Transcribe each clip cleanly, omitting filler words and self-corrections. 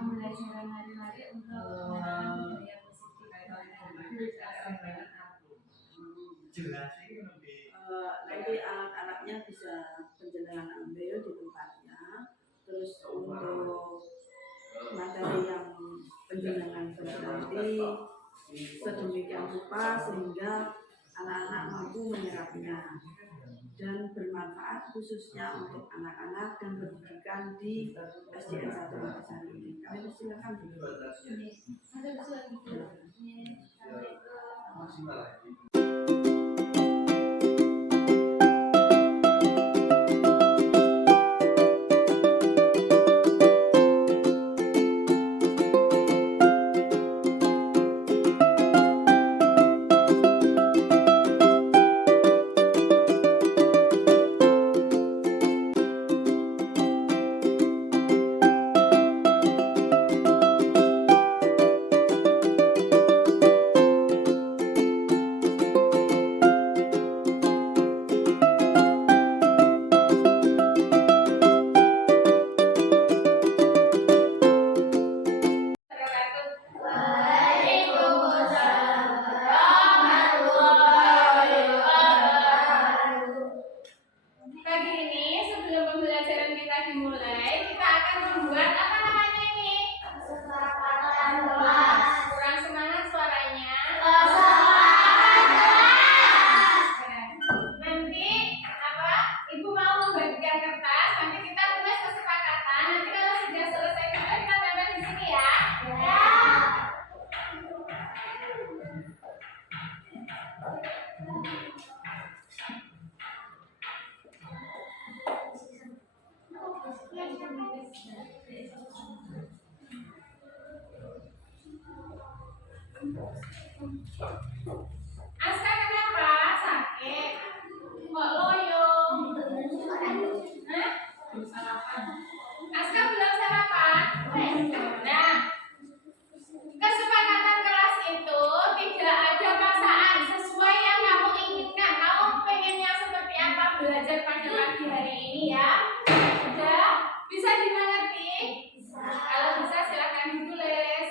pembelajaran hari-hari untuk menanam budaya positif. Nanti anak-anaknya bisa penjenengan ambil di tempatnya. Terus untuk materi yang penjenengan nanti sedemikian rupa sehingga anak-anak mampu menyerapnya dan bermanfaat khususnya untuk anak-anak dan pendidikan di SDN 1 Makasari ini. Kami persilakan. Aska kenapa? Sakit? Kok loyo? Hah? Aska belum sarapan? Nah, kesepakatan kelas itu tidak ada paksaan, sesuai yang kamu inginkan. Kamu pengennya seperti apa belajar pada pagi hari ini ya? Sudah? Bisa dimengerti? Kalau bisa silakan ditulis.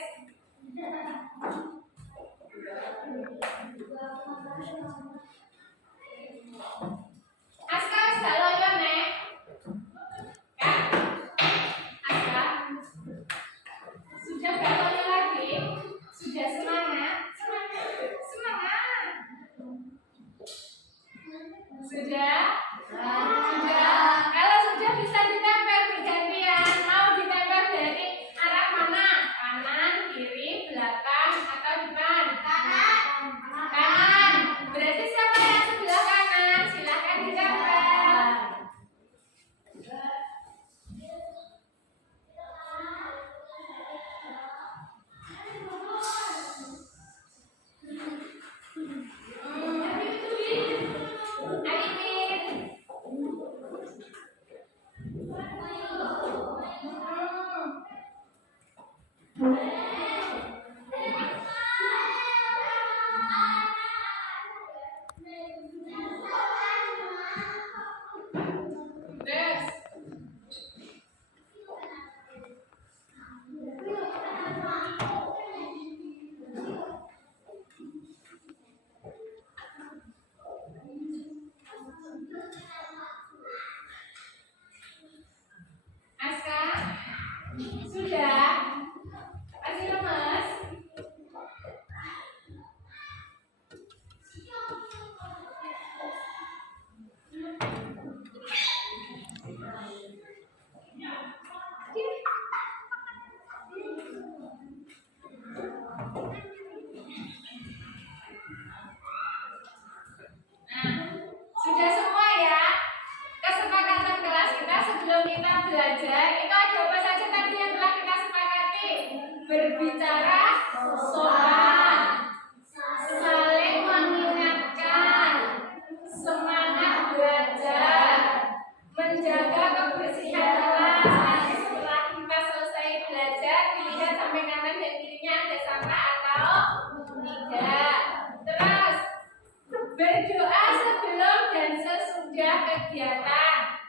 sudah kegiatan.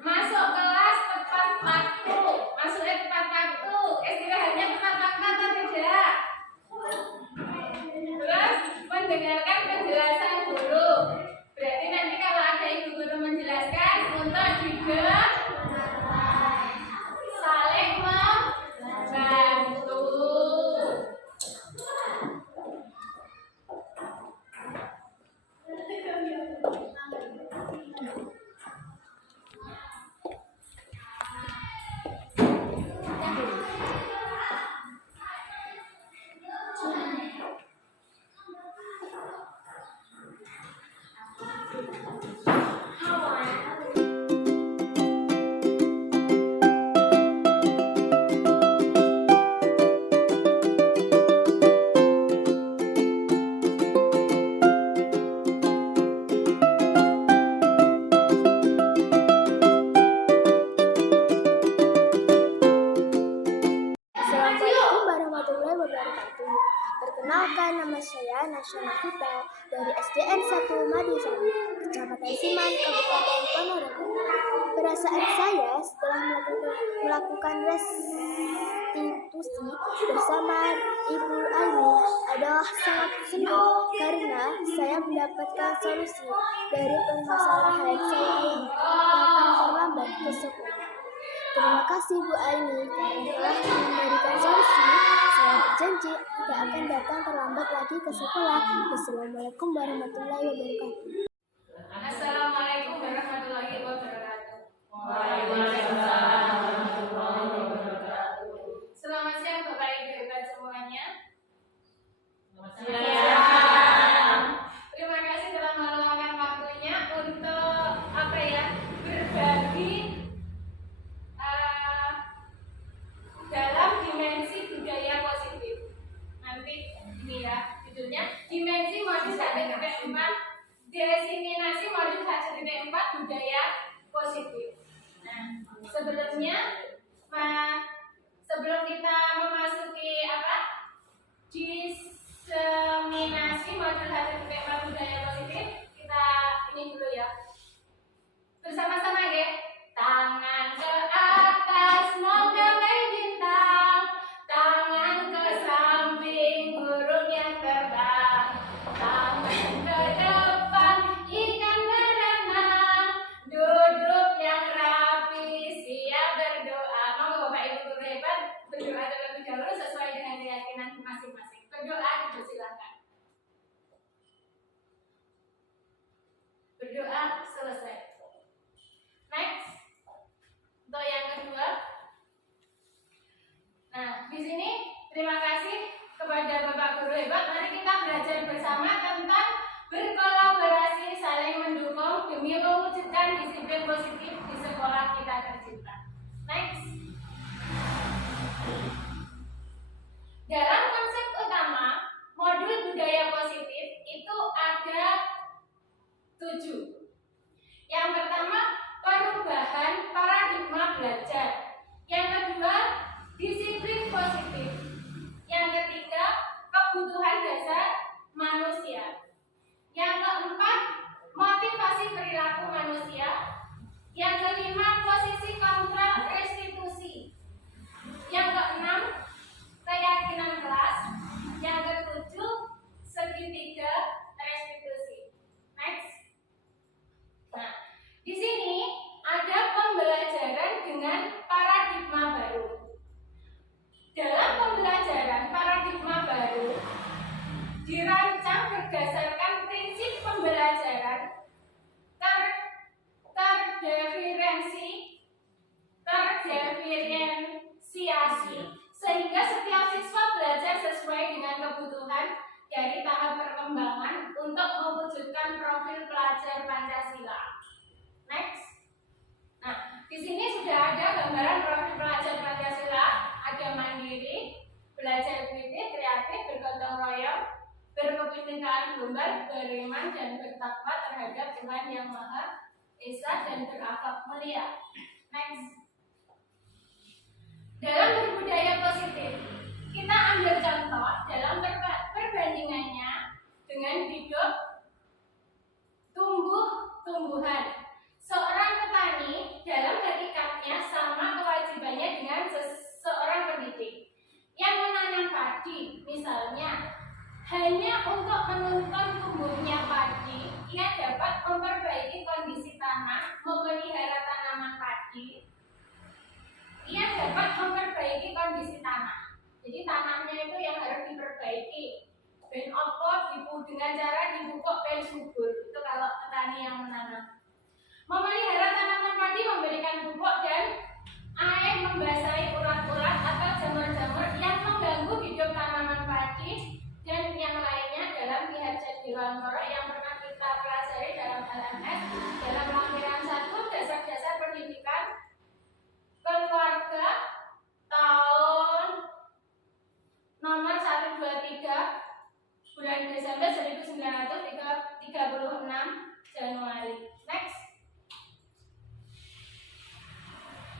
Masuk kelas tepat waktu. Masuknya tepat waktu. Istirahatnya tepat waktu atau tidak? Terus mendengarkan penjelasan guru. Berarti nanti kalau ada ibu guru menjelaskan untuk juga saling membantu. Assalamualaikum warahmatullahi wabarakatuh. Perkenalkan, nama saya Nasya Nafita dari SDN 1 Madisari, Kecamatan Siman, Kabupaten Ponorogo. Perasaan saya setelah melakukan restitusi bersama Ibu Aini adalah sangat senang karena saya mendapatkan solusi dari permasalahan saya yang datang terlambat ke sekolah. Terima kasih Bu Aini karena telah memberikan solusi. Saya berjanji tidak akan datang terlambat lagi ke sekolah. Wassalamualaikum warahmatullahi wabarakatuh. Assalamualaikum warahmatullahi wabarakatuh. Selamat siang Bapak Ibu hebat semuanya. Terima kasih telah meluangkan waktunya untuk berbagi dalam dimensi budaya positif. Nanti ini ya judulnya dimensi modus 1.4, diseminasi modus 1.4 budaya positif. Nah, sebelum kita memasuki diseminasi modul 1.4 budaya positif, kita ini dulu ya. Bersama-sama ya. Tangan ke atas, menggapai bintang. Tangan ke samping, burung yang terbang. Tangan ke depan, ikan berenang. Duduk yang rapi, siap berdoa. Monggo Bapak Ibu guru hebat berdoa terlebih dahulu sesuai dengan keyakinan masing-masing. Berdoa dipersilakan. Berdoa selesai. Next. Untuk yang kedua, nah di sini terima kasih kepada Bapak Guru hebat. Mari kita belajar bersama tentang berkolaborasi, saling mendukung demi mewujudkan disiplin positif di sekolah kita tercinta. Next. Dalam konsep utama modul budaya positif itu ada 7. Yang pertama, perubahan paradigma belajar. Yang kedua, disiplin positif. Yang ketiga, kebutuhan dasar manusia. Yang keempat, motivasi perilaku manusia. Yang kelima, posisi kontra restitusi. Yang keenam, keyakinan kelas. Yang ketujuh, segitiga restitusi. Next. Nah, di sini ada pembelajaran dengan paradigma baru. Dalam pembelajaran paradigma baru dirancang berdasarkan prinsip pembelajaran terdiferensiasi, sehingga setiap siswa belajar sesuai dengan kebutuhan dari tahap perkembangan untuk mewujudkan profil pelajar Pancasila. Next. Nah, di sini sudah ada gambaran profil pelajar Pancasila. Ada mandiri, belajar kritis, kreatif, bergotong royong, berkebinekaan global, beriman dan bertakwa terhadap Tuhan Yang Maha Esa dan berakhlak mulia. Next. Dalam berbudaya positif, kita ambil contoh dalam perbandingannya dengan hidup tumbuh memelihara tanaman padi, ia dapat memperbaiki kondisi tanah. Jadi tanahnya itu yang harus diperbaiki. Ben opo dengan cara dipupuk ben subur. Itu kalau petani yang menanam. Memelihara tanaman padi memberikan pupuk dan air membasahi urat-urat atau jamur-jamur yang mengganggu hidup tanaman padi dan yang lainnya dalam Ki Hajar Dewantara yang pernah kita pelajari dalam LMS dalam lampiran 1 dasar-dasar pendidikan keluarga tahun nomor 123 bulan Desember 1936 Januari. Next.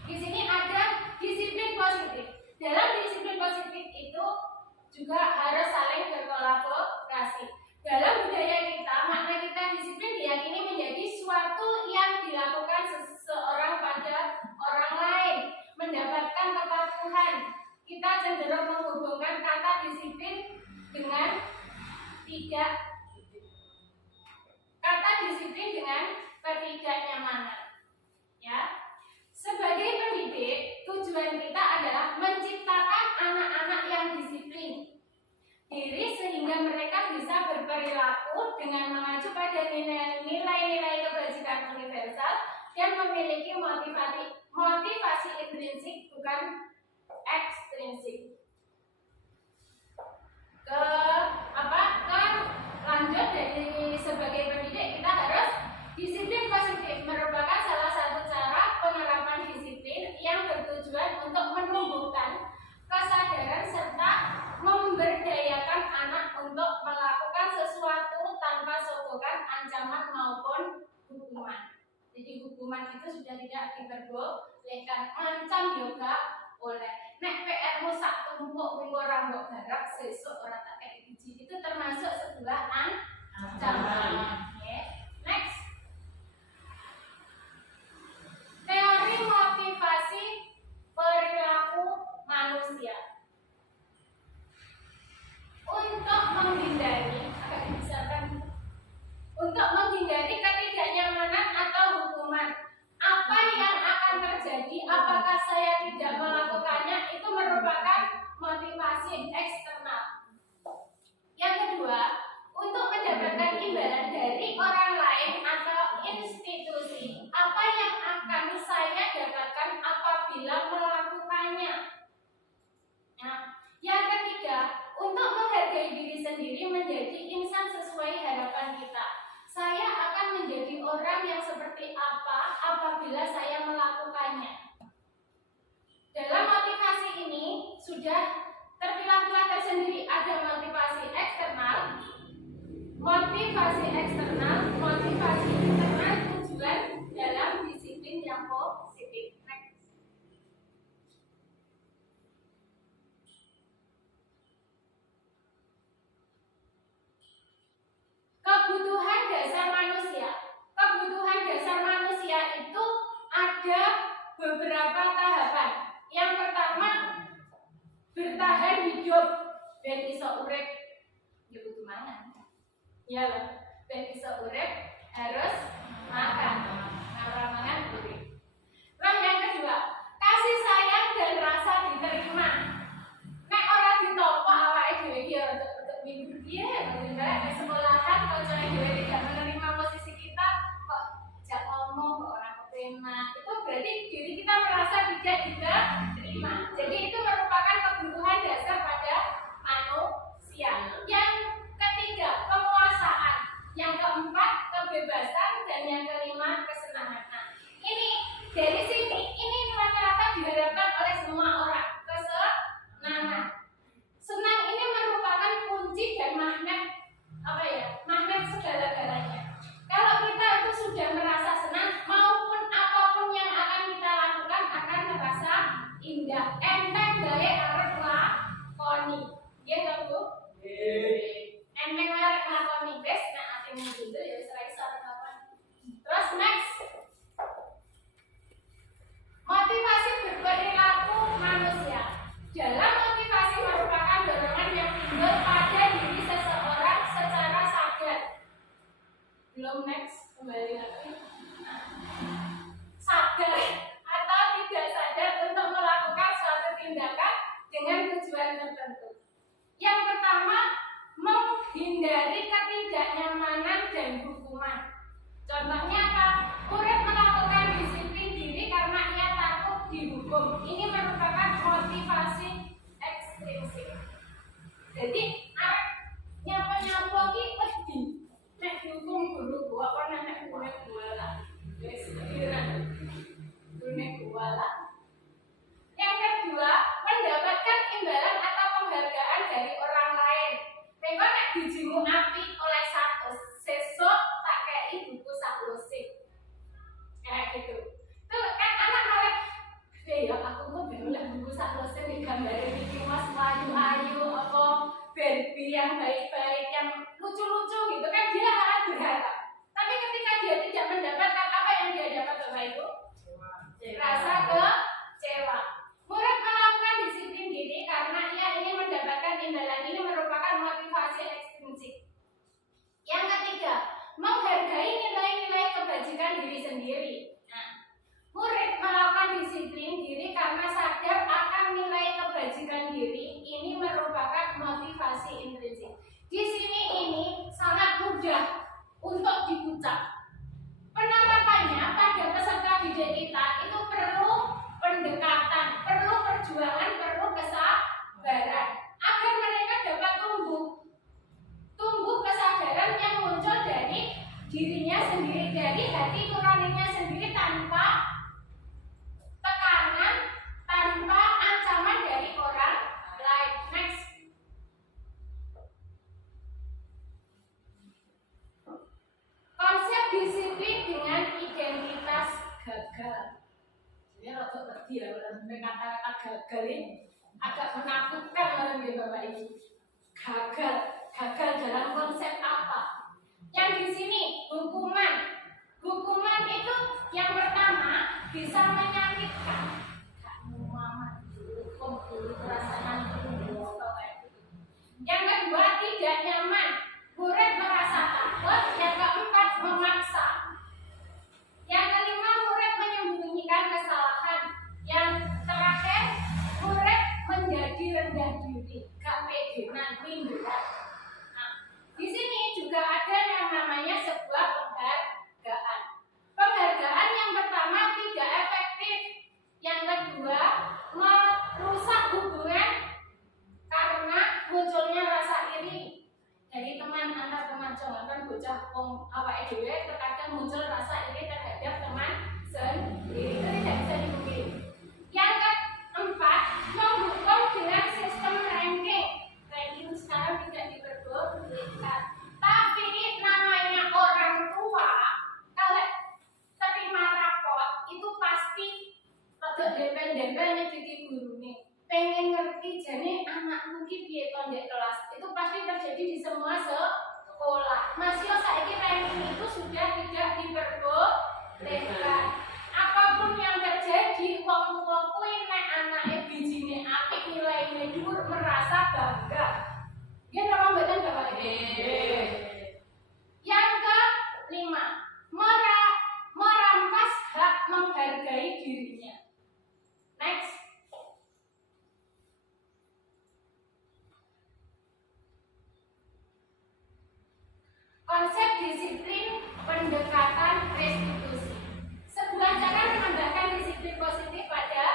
Di sini ada disiplin positif. Dalam disiplin positif itu juga harus saling berkolaborasi. Dalam budaya kita, makna kita disiplin diyakini menjadi suatu yang dilakukan seseorang pada orang lain, mendapatkan kepatuhan. Kita cenderung menghubungkan kata disiplin dengan ketidaknyamanan. Ya. Sebagai pendidik, tujuan kita adalah menciptakan anak-anak yang disiplin diri sehingga mereka bisa berperilaku dengan mengacu pada nilai-nilai kebajikan universal dan memiliki motivasi intrinsik bukan ekstrinsik. Lanjut dari sebagai pendidik kita harus disiplin positif merupakan salah satu cara penerapan disiplin yang bertujuan untuk menumbuhkan kesadaran serta memberdayakan anak untuk melakukan sesuatu tanpa sogokan, ancaman maupun hukuman. Jadi hukuman itu sudah tidak diperbolehkan, ancam juga oleh. Nek PR-mu sak tumpuk minggu ora mbok garap sesuk ora tak kei biji. Itu termasuk sebuah ancaman. Okay. Next. Teori motivasi perilaku manusia. Untuk menghindari ketidaknyamanan atau hukuman, apa yang akan terjadi apakah saya tidak melakukannya itu merupakan motivasi eksternal. Yang kedua, untuk mendapatkan imbalan dari orang lain atau institusi, apa yang akan saya dapatkan apabila melakukannya. Nah, yang ketiga, untuk menghargai diri sendiri menjadi insan sesuai harapan kita. Saya akan menjadi orang yang seperti apa apabila saya melakukannya. Dalam motivasi ini sudah terpilah-pilah tersendiri. Ada motivasi eksternal, motivasi internal, tujuan dalam disiplin yang positif. Kebutuhan dasar manusia. Kebutuhan dasar manusia itu ada beberapa tahapan. Yang pertama, bertahan hidup dan iso urip. Ya butuh mangan. Ya loh, dan iso urip harus makan. Nah, mangan urip. Lalu yang kedua, kasih sayang dan rasa diterima. Nek ora ditopo awake dhewe iki ora untuk minggu piye, mbak sekolahan kanca dhewe tidak menerima posisi kita kok jak ngomong kok ora kepenak. Itu berarti diri kita merasa tidak diterima. Jadi itu merupakan kebutuhan dasar pada manusia. Yang ketiga, penguasaan. Yang keempat, kebebasan, dan yang kelima, kesenangan. Nah, ini dari sini ini rata-rata diharapkan oleh semua orang. Kesenangan. Senang ini merupakan kunci dan magnet magnet segala-galanya. Kalau kita itu sudah merasa senang, maupun apapun yang akan kita lakukan akan terasa indah. Enteng bae arep lakoni. Nggih to, Bu? Nggih. Enteng arep lakoni wis nek atimu dulu ya wis ra iso lakoni. Terus next. Motivasi berperilaku manusia. Dalam motivasi merupakan dorongan yang timbul pada diri seseorang secara sadar. Belum next, kembali lagi. sadar atau tidak sadar untuk melakukan suatu tindakan dengan tujuan tertentu. Yang pertama, menghindari ketidaknyamanan dan hukuman. Contohnya apa? Murid melakukan disiplin diri karena ia takut dihukum. Ini merupakan motivasi ekstrinsik. Jadi, nyapa-nyapa ki wedi nek dihukum guru apa nek guru gua lah. Wis kira guru gua lah. Yang kedua, mendapatkan imbalan atau penghargaan dari orang lain. Tengok nek bijimu api oleh satu, sesuk tak kei buku saklosik. Kayak gitu. Tuh kan anak oleh ya aku kok oleh buku saklosik nih gambarnya Mickey Mouse ayu-ayu apa Barbie yang baik-baik, yang lucu-lucu gitu kan dia akan berharap. Tapi ketika dia tidak mendapatkan apa yang dia dapat Bapak Ibu, rasa kecewa. Murid melakukan disiplin diri karena ia ingin mendapatkan imbalan. Ini merupakan motivasi ekstrinsik. Yang ketiga, menghargai nilai-nilai kebajikan diri sendiri. Nah, murid melakukan disiplin diri karena sadar akan nilai kebajikan diri. Ini merupakan motivasi intrinsik. Di sini ini sangat mudah untuk diucap. Penerapannya pada peserta didik kita itu perlu pendekatan, perlu perjuangan, perlu kesabaran agar mereka dapat tumbuh kesadaran yang muncul dari dirinya sendiri, dari hati nuraninya sendiri tanpa tekanan, tanpa ancaman dari orang lain. Next. Konsep disiplin dengan identitas gagal. Jadi rada wedi ya sampai kata-kata gagal ini agak menakutkan orang di Bapak Ibu. Gagal dalam konsep apa? Yang di sini hukuman. Hukuman itu yang pertama bisa menyakitkan. Kamu mama hukum dulu perasaan itu kayak gitu. Yang kedua tidak nyaman. Murid merasa takut. Yang keempat memaksa. Yang kelima murid menyembunyikan kesalahan. Yang terakhir murid menjadi rendah diri, gak pedenan, minderan. Nah, di sini juga ada yang namanya sebuah penghargaan. Penghargaan yang pertama tidak efektif. Yang kedua merusak hubungan karena munculnya rasa iri dari teman antar teman. Jangan kan bocah awake dhewe terkadang muncul rasa iri terhadap teman sendiri. Itu tidak bisa dipungkiri. Yang keempat, menghukum dengan sistem ranking. Ranking sekarang tidak diperbolehkan. Tapi namanya orang tua kalau terima rapot itu pasti rada dempel-dempel di guru nih. Pengen ngerti jadi anakku ki piye to ndek kelas. Itu pasti terjadi di semua sekolah. Masih saiki ranking itu sudah tidak diperbolehkan. Apapun yang terjadi, wong tua kuwi nek anake bijine apik, nilainya dhuwur, merasa bangga. Nggih napa mboten Bapak Ibu? Yang kelima, merampas hak menghargai dirinya. Next. Konsep disiplin pendekatan restitusi. Sebuah cara menambahkan disiplin positif pada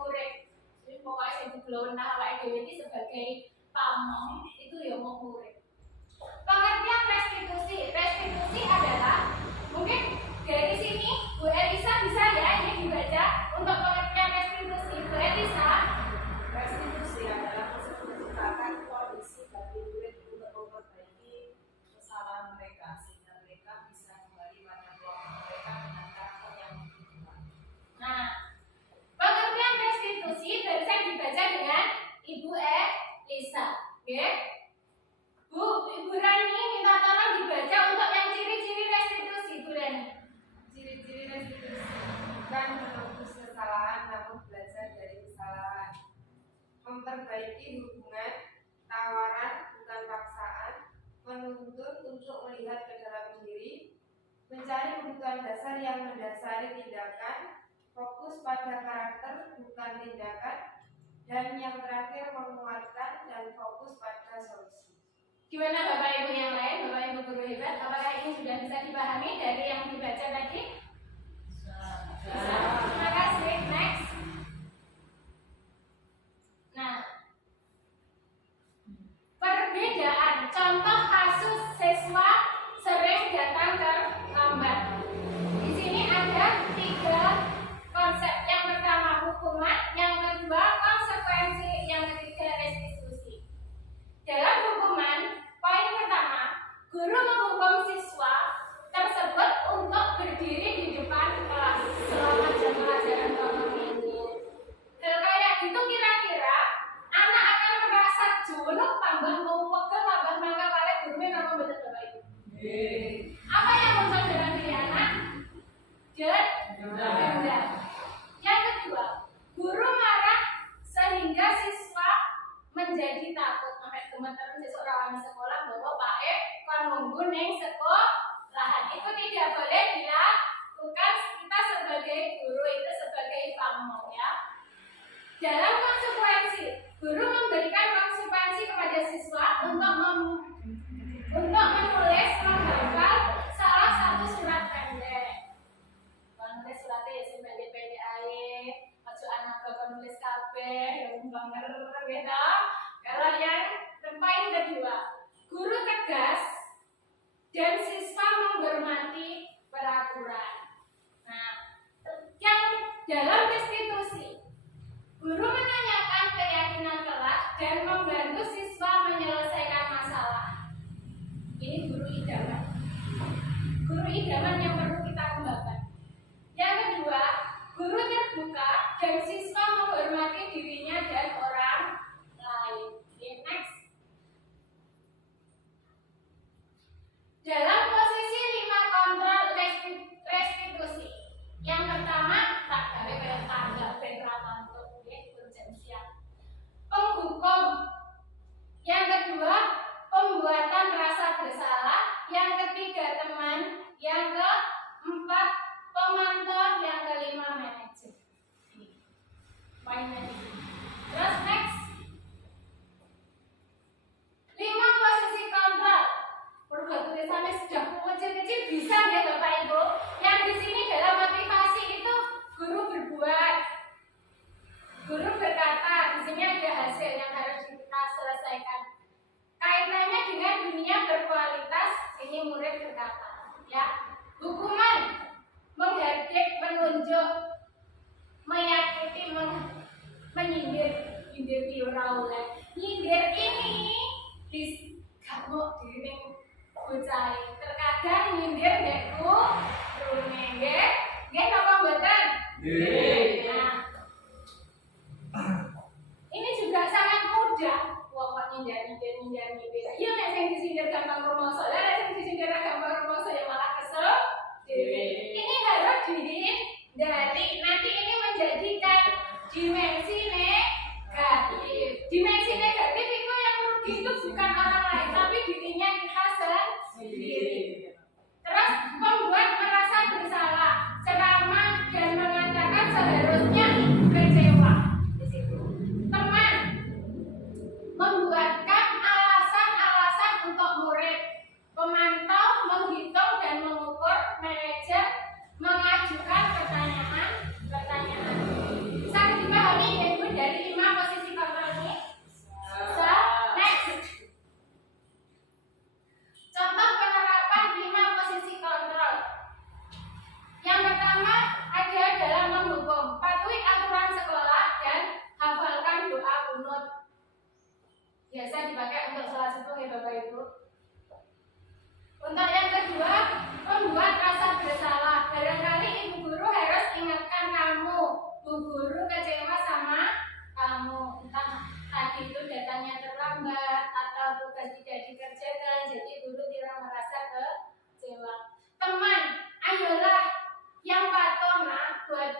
murid. Jadi pokoknya yang dibelon awake dhewe iki sebagai pamong itu ya mau murid. Pengertian restitusi. Restitusi adalah mungkin dari sini Bu Elisa bisa ya ini dibaca untuk pengertian restitusi. Bu Elisa. Restitusi adalah menceritakan kondisi bagi murid untuk memperbaiki kesalahan mereka sehingga mereka bisa kembali pada kelompok mereka dengan karakter yang dibutuhkan. Nah, pengertian restitusi bisa dibaca dengan Ibu Elisa, oke? kebutuhan dasar yang mendasari tindakan, fokus pada karakter bukan tindakan, dan yang terakhir menguatkan dan fokus pada solusi. Gimana Bapak Ibu yang lain, Bapak Ibu guru hebat, apakah ini sudah bisa dipahami dari yang dibaca tadi? Bisa. Terima kasih. Next. Nah, perbedaan contoh kasus siswa sering datang terlambat. Di sini ada 3 konsep. Yang pertama hukuman, yang kedua konsekuensi, yang ketiga restitusi. Dalam hukuman, poin pertama, guru menghukum siswa tersebut untuk berdiri di depan kelas selama jam pelajaran ini. Kalau kayak gitu kira-kira anak akan merasa jenuh, tambah mau pegel, tambah mangga oleh gurunya nama betul Bapak Ibu. Apa yang muncul dalam diri anak? Dendam. Yang kedua, guru marah sehingga siswa menjadi takut sampai gemeteran siswa rawan sekolah bahwa Pak kon nunggu neng sekolahan. Itu tidak boleh dilakukan. Kita sebagai guru itu sebagai pamong ya. Dalam konsekuensi, guru memberikan konsekuensi kepada siswa untuk menulis menghafal salah satu surat pendek. Menulis suratnya ya sing pendek-pendek ae, ojo anak bakal nulis kabeh, yang banger gitu. Kalau yang poin kedua, guru tegas dan siswa menghormati peraturan. Nah, yang dalam restitusi, guru menanyakan keyakinan kelas dan membantu siswa menyelesaikan masalah. Ini guru idaman. Guru idaman yang perlu kita kembangkan. Yang kedua, guru terbuka dan siswa menghormati dirinya dan orang lain. Okay, next. Dalam posisi 5 kontrol restitusi. Yang pertama, tak gawe kaya tangga ben ra mantuk, nggih, urgensial. Penghukum. Yang kedua, pembuatan rasa bersalah. Yang ketiga, teman. Yang keempat, pemantau. Yang kelima, manajer. Poinnya ini. Terus next. 5 posisi kontrol. Perlu tulisannya sudah kecil-kecil bisa ya Bapak Ibu. Yang di sini dalam motivasi itu guru berbuat. Guru berkata, di sini ada hasil yang harus kita selesaikan. Kaitannya dengan dunia berkualitas, ini murid berkata, ya. Hukuman, menghardik, menunjuk, menyakiti, menyindir, nyindir ini kamu diri bocah. Terkadang nyindir dekku, rune nggih napa mboten? Nggih. Nah, ini juga sangat mudah. Wong nyindir. Ya nek sing disindir gampang rumoso, lah nek sing disindir gampang rumoso ya malah kesel. Ini harus dihindari. Nanti ini menjadikan dimensi negatif. Dimensi negatif itu yang rugi itu bukan orang lain, tapi dirinya kita sendiri. Terus membuat merasa bersalah, ceramah dan mengatakan seharusnya kecewa. Di situ. Teman, membuatkan alasan-alasan untuk murid. Pemantau, menghitung dan mengukur. Manajer, mengajukan pertanyaan. Bisa dipahami ya Ibu dari 5 posisi kontrol ini? Next. Contoh penerapan 5 posisi kontrol. Yang pertama ada dalam menghukum. Patuhi aturan sekolah dan hafalkan doa kunut. Biasa dipakai untuk sholat subuh ya Bapak Ibu. Untuk yang kedua, membuat rasa bersalah. Barangkali ibu guru harus ingatkan kamu, bu guru kecewa sama kamu. Entah tadi itu datangnya terlambat atau tugas tidak dikerjakan, jadi guru tidak merasa kecewa. Teman, ayolah yang patuh nak buat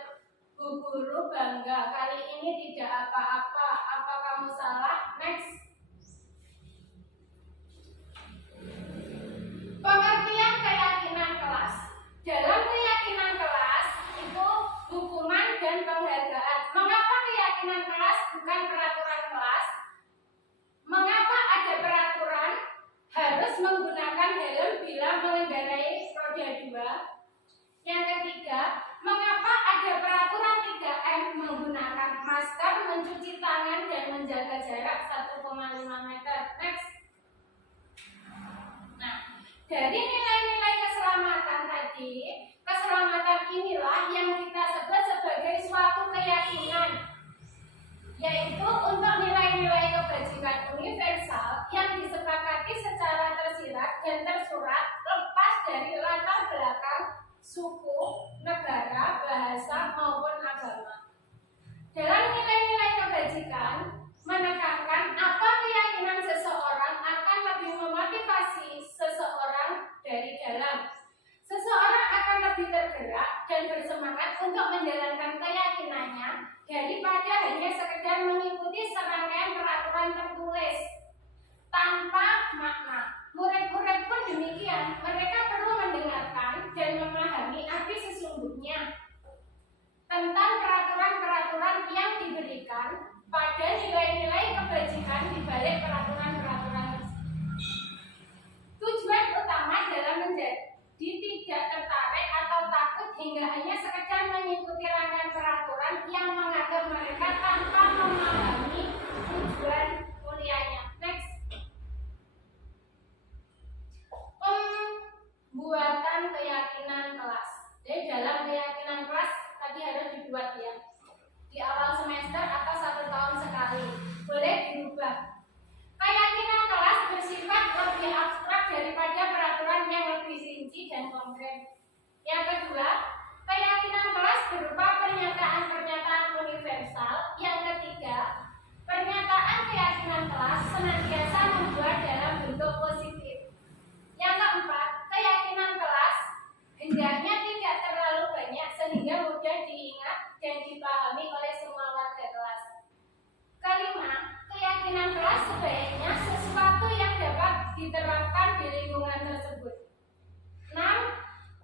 bu guru bangga. Kali ini tidak apa-apa. Apa kamu salah? Next. Pengertian keyakinan kelas. Dalam suku, negara, bahasa, maupun agama. Dalam nilai-nilai kebajikan, menekankan apa keyakinan seseorang akan lebih memotivasi seseorang dari dalam. Seseorang akan lebih tergerak dan bersemangat untuk menjalankan keyakinannya daripada hanya sekedar mengikuti serangkaian peraturan tertulis tanpa makna. Murid-murid pun demikian, mereka perlu mendengarkan dan memahami arti sesungguhnya tentang peraturan-peraturan yang diberikan pada nilai-nilai kebajikan di balik peraturan-peraturan tersebut. Tujuan utama dalam menjadi tidak tertarik atau takut hingga hanya sekedar mengikuti rangkaian peraturan yang mengatur mereka tanpa memahami tujuan mulianya. Next. Pembuatan keyakinan kelas. Jadi dalam keyakinan kelas tadi harus dibuat ya. Di awal semester atau 1 tahun sekali. Boleh dirubah. Keyakinan kelas bersifat lebih abstrak daripada peraturan yang lebih rinci dan konkret. Yang kedua, keyakinan kelas berupa pernyataan-pernyataan universal. Yang ketiga, pernyataan keyakinan kelas senantiasa membuat dalam bentuk positif. Yang keempat, keyakinan kelas hendaknya tidak terlalu banyak sehingga mudah diingat dan dipahami oleh semua warga kelas. Kelima, keyakinan kelas sebaiknya sesuatu yang dapat diterapkan di lingkungan tersebut. 6.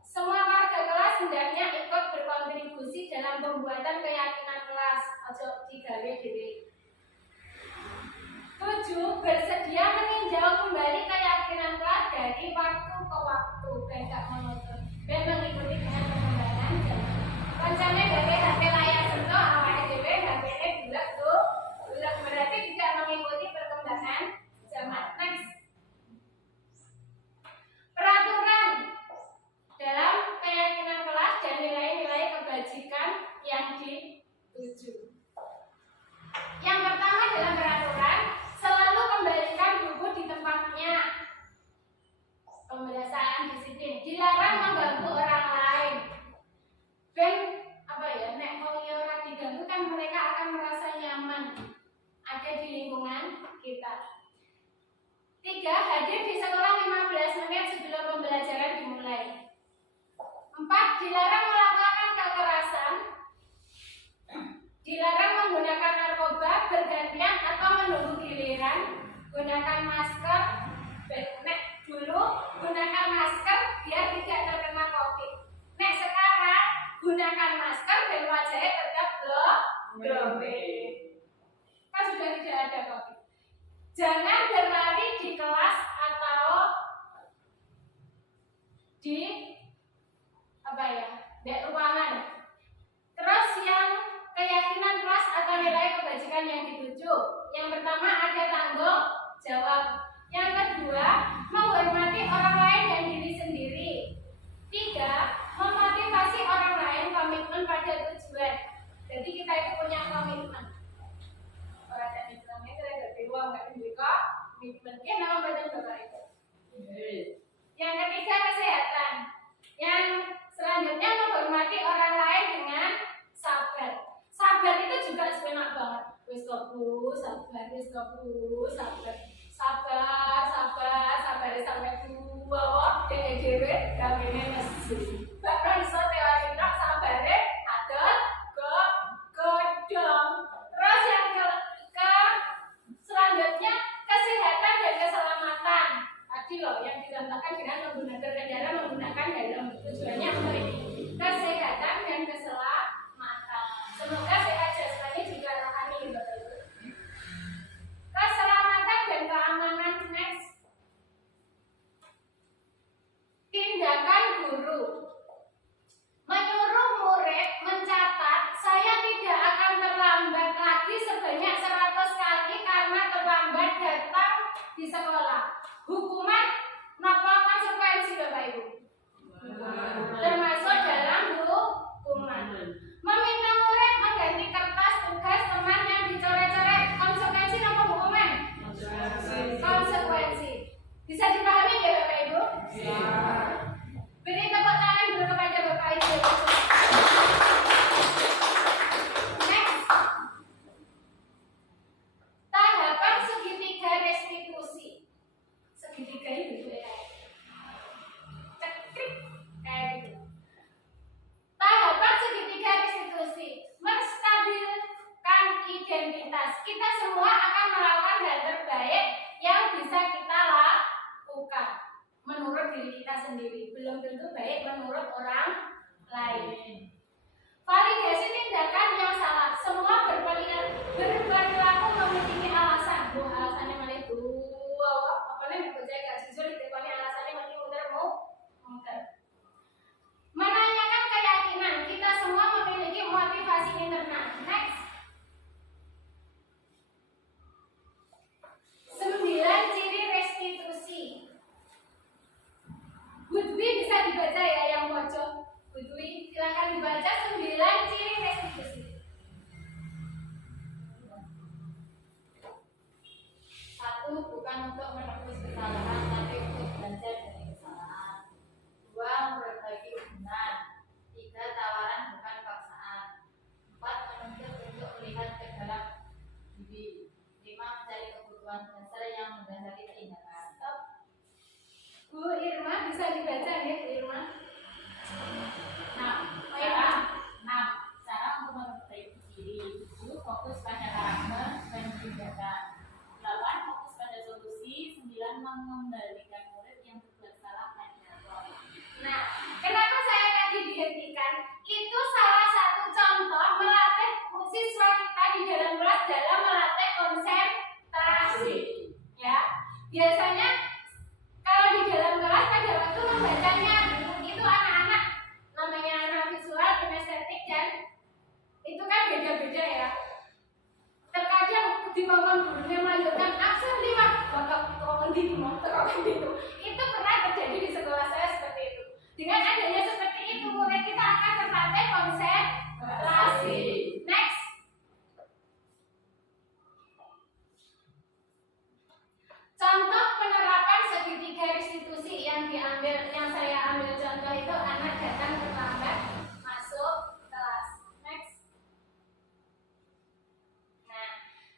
Semua warga kelas hendaknya ikut berkontribusi dalam pembuatan keyakinan kelas. Ojo digawe dhewe. 7. Bersedia meninjau kembali keyakinan kelas dari waktu ke waktu dan tak monoton dan mengikuti dengan perkembangan zaman. Rencana dari HP layar sentuh awalnya dhewe HP-nya bulat tuh. Bulat berarti tidak mengikuti perkembangan zaman. Next. Peraturan dalam keyakinan kelas dan nilai-nilai kebajikan yang dituju. Yang pertama dalam peraturan, selalu kembalikan buku di tempatnya. Pembiasaan disiplin. Dilarang mengganggu orang lain. Dan nek mau orang diganggu kan mereka akan merasa nyaman ada di lingkungan kita. 3. Hadir di sekolah 15 menit sebelum pembelajaran dimulai. 4. Dilarang melakukan kekerasan. Dilarang menggunakan narkoba bergantian atau menunggu giliran. Gunakan masker. Nek dulu gunakan masker biar tidak terkena COVID. Nek sekarang gunakan masker dan wajahnya tetap glowing. Kan sudah tidak ada COVID. Jangan berlari di kelas atau di di ruangan. Terus yang keyakinan kelas atau nilai kebajikan yang dituju. Yang pertama ada tanggung jawab. Yang kedua, menghormati orang lain dan diri sendiri. 3. Memotivasi orang lain, komitmen pada tujuan. Jadi kita itu punya komitmen. Orang yang bilangnya kita dari uang nggak dibuka, komitmennya nama badan bapak itu. Yang ketiga kesehatan. Yang selanjutnya menghormati orang lain dengan sabar. Sabar itu juga sebenarnya banget. Wis kopu, sabar, wis kopu, sabar. Sabar sampai tua dewe gawene mesu. Bakal iso teori tok sabare adol godhong. Terus yang ke selanjutnya kesehatan dan keselamatan. Tadi loh yang ditambahkan dengan menggunakan kendaraan menggunakan helm. Tujuannya untuk ini kesehatan dan keselamatan. Semoga sehat jasmani juga rohani. Keselamatan dan kita semua akan melakukan hal terbaik yang bisa kita lakukan menurut diri kita sendiri, belum tentu baik menurut orang lain. Validasi tindakan yang salah. Semua berperilaku memiliki alasan. Alasannya mana itu? Apa nih? Bocah gak jujur itu alasannya mesti muter. Menanyakan keyakinan. Kita semua memiliki motivasi internal. Next. 9 ciri restitusi. Budwi bisa dibaca ya yang pojok. Budwi silakan dibaca 9 ciri restitusi. 1. Bukan untuk menebus kesalahan, tapi untuk belajar dari kesalahan. 2. Memperbaiki hubungan. 3. Tawaran bukan paksaan. 4. Menuntut untuk melihat ke dalam diri. 5. Mencari kebutuhan dasar yang mendasari tindakan. Stop. Bu Irma bisa dibaca ya, Bu Irma? 6. Cara untuk memperbaiki diri. 7. Fokus pada karakter dan tindakan. 8. Fokus pada solusi. 9. Mengembalikan murid yang berbuat salah dan jatuh. Nah, kenapa saya tadi dihentikan? Itu salah satu contoh melatih siswa kita di dalam kelas dalam melatih konsentrasi. Ya, biasanya kalau di dalam kelas pada waktu membacanya itu anak-anak namanya anak visual, kinestetik dan itu kan beda-beda ya. Terkadang di momen gurunya melanjutkan absen 5 bakal gitu. Itu pernah terjadi di sekolah saya seperti itu. Dengan adanya seperti itu murid kita akan terlatih konsentrasi. Next. Contoh penerapan segitiga restitusi yang saya ambil contoh itu anak datang terlambat masuk kelas. Next. Nah,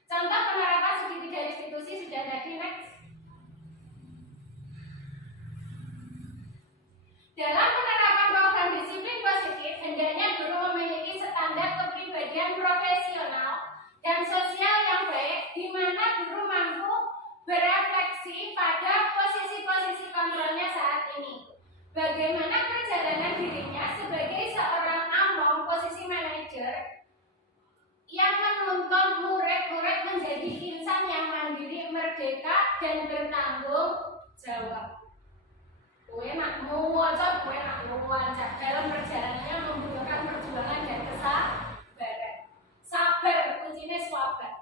contoh penerapan segitiga restitusi sudah tadi. Next. Dalam penerapan program disiplin positif, hendaknya guru memiliki standar kepribadian profesional dan sosial yang baik, di mana guru mampu berefleksi pada posisi-posisi kontrolnya saat ini. Bagaimana perjalanan dirinya sebagai seorang among posisi manajer yang menuntun murid-murid menjadi insan yang mandiri, merdeka, dan bertanggung jawab. Kowe nak mau waca, kowe nak mau waca. Dalam perjalanannya membutuhkan perjuangan dan kesabaran. Sabar, kuncinya sabar.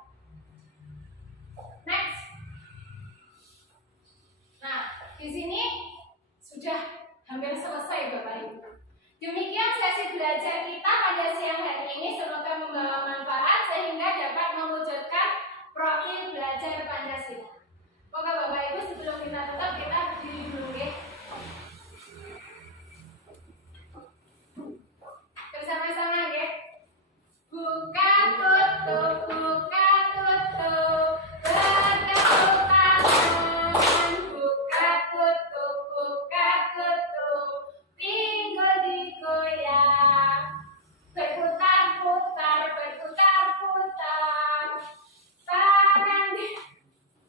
Next. Nah, di sini sudah hampir selesai Bapak Ibu. Demikian sesi belajar kita pada siang hari ini, semoga membawa manfaat sehingga dapat mewujudkan profil belajar Pancasila. Moga Bapak Ibu sebelum kita tutup kita berdiri dulu ya. Bersama-sama ya. Buka tutup, buka tutup, bertepuk tangan. Buka tutup, pinggul digoyang. Berputar-putar,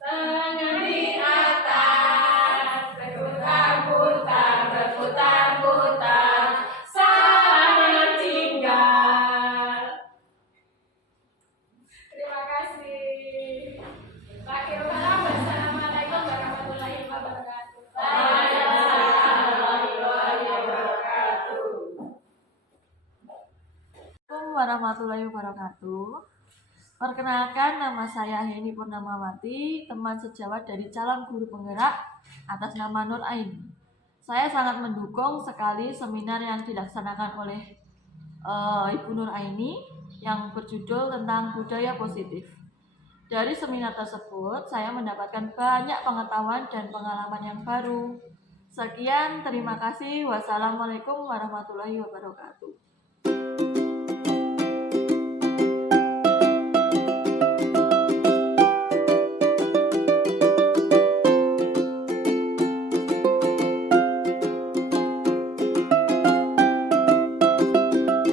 tangan di atas. Berputar-putar, selamat tinggal. Terima kasih. Akhir kalam, wassalamualaikum warahmatullahi wabarakatuh. Assalamualaikum warahmatullahi wabarakatuh. Perkenalkan, nama saya Heni Purnamawati, teman sejawat dari calon guru penggerak atas nama Nur Aini. Saya sangat mendukung sekali seminar yang dilaksanakan oleh Ibu Nur Aini yang berjudul tentang budaya positif. Dari seminar tersebut, saya mendapatkan banyak pengetahuan dan pengalaman yang baru. Sekian, terima kasih. Wassalamualaikum warahmatullahi wabarakatuh.